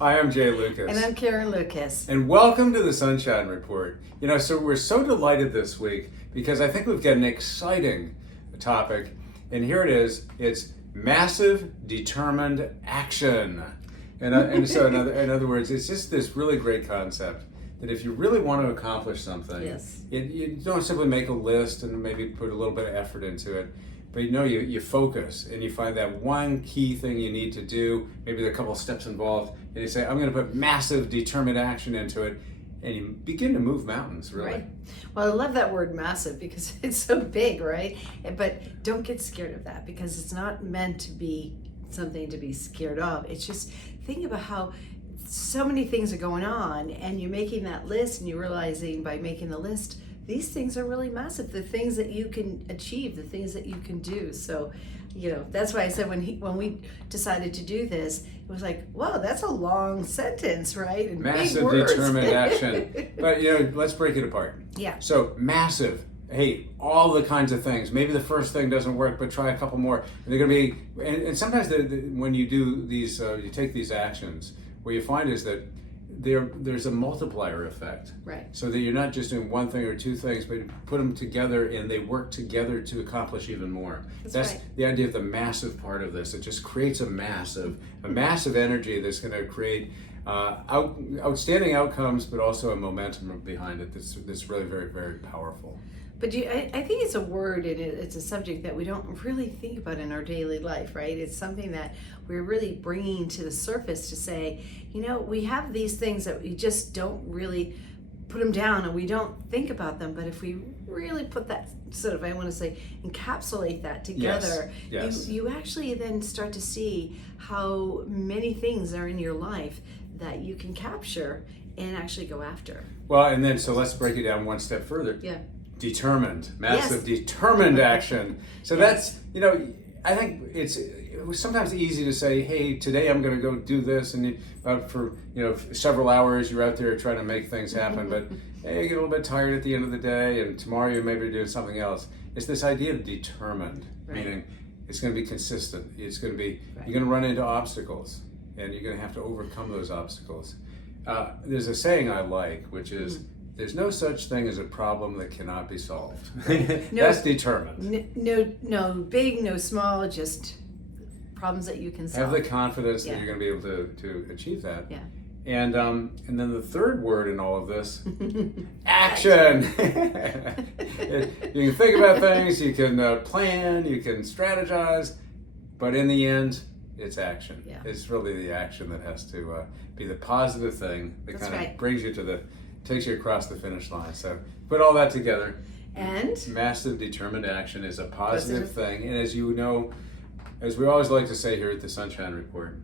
Hi, I'm Jay Lucas. And I'm Karen Lucas. And welcome to the Sunshine Report. So we're so delighted this week because I think we've got an exciting topic. And here it is. It's massive, determined action. And so in other words, it's just this really great concept that if you really want to accomplish something, Yes. you don't simply make a list and maybe put a little bit of effort into it. But you focus and you find that one key thing you need to do, maybe there are a couple of steps involved, and you say, I'm going to put massive, determined action into it, and you begin to move mountains, really. Right. Well, I love that word massive because it's so big, right? But don't get scared of that because it's not meant to be something to be scared of. It's just think about how so many things are going on and you're making that list and you're realizing by making the list, these things are really massive. The things that you can achieve, the things that you can do. So, that's why I said when we decided to do this, it was like, wow, that's a long sentence, right? And massive, big words. determined action. But, let's break it apart. Yeah. So, massive. Hey, all the kinds of things. Maybe the first thing doesn't work, but try a couple more. And they're going to be, and sometimes when you do these, you take these actions, what you find is that there's a multiplier effect. Right. So that you're not just doing one thing or two things, but you put them together and they work together to accomplish even more. That's right. the idea of the massive part of this. It just creates a massive energy that's going to create outstanding outcomes, but also a momentum behind it that's really very, very powerful. But I think it's a word and it's a subject that we don't really think about in our daily life, right? It's something that we're really bringing to the surface to say, we have these things that we just don't really put them down and we don't think about them. But if we really put that sort of, I want to say, encapsulate that together, Yes. You actually then start to see how many things are in your life that you can capture and actually go after. Well, and then so let's break it down one step further. Yeah. Determined, massive, determined action. So Yes. that's, I think it was sometimes easy to say, hey, today I'm going to go do this, and for several hours you're out there trying to make things happen, but hey, you get a little bit tired at the end of the day, and tomorrow you maybe doing something else. It's this idea of determined, Right. meaning it's going to be consistent. It's going to be Right. you're going to run into obstacles, and you're going to have to overcome those obstacles. There's a saying I like, which is. There's no such thing as a problem that cannot be solved. That's determined. No big, no small, just problems that you can solve. Have the confidence Yeah. that you're going to be able to achieve that. Yeah. And then the third word in all of this, action. You can think about things, you can plan, you can strategize, but in the end, it's action. Yeah. It's really the action that has to be the positive thing that That's kind of right. brings you takes you across the finish line. So put all that together. And Massive, determined action is a positive thing. And as you know, as we always like to say here at the Sunshine Report,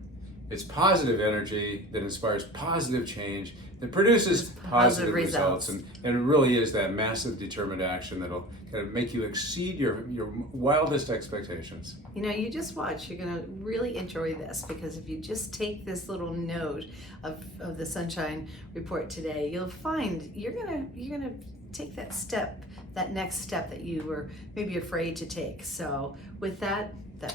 it's positive energy that inspires positive change, that produces positive results. And it really is that massive, determined action that'll kind of make you exceed your wildest expectations. you just watch. You're gonna really enjoy this because if you just take this little note of the Sunshine Report today, you'll find you're gonna take that next step that you were maybe afraid to take. So with that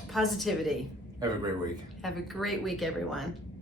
positivity, Have a great week. have a great week, everyone.